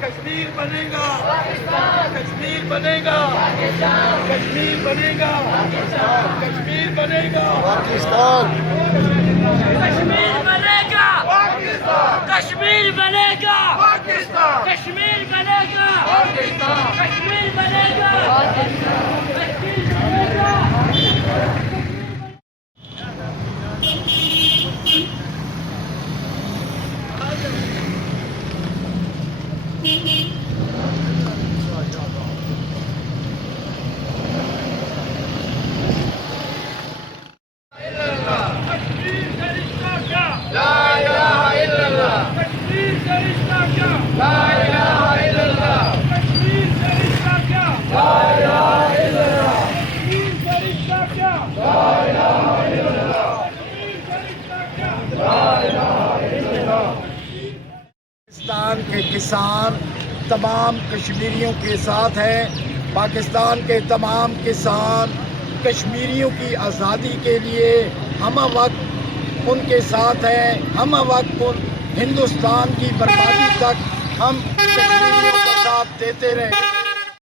کشمیر بنے گا کشمیر بنے گا کشمیر بنے گا کشمیر بنے گا پاکستان کشمیر بنے گا پاکستان کشمیر بنے گا پاکستان کشمیر بنے گا پاکستان کشمیر بنے گا کشمیر بنے گا کشمیر سے رشتہ کیا لا الہ الا اللہ کشمیر سے رشتہ کیا لا الہ الا اللہ کشمیر سے رشتہ کیا لا الہ الا اللہ کشمیر سے رشتہ کیا لا الہ الا اللہ کشمیر سے رشتہ کیا لا الہ الا اللہ پاکستان کے کسان تمام کشمیریوں کے ساتھ ہیں. پاکستان کے تمام کسان کشمیریوں کی آزادی کے لیے ہمہ وقت ان کے ساتھ ہیں. ہمہ وقت ان ہندوستان کی بربادی تک ہم کشمیریوں کا ساتھ دیتے رہے.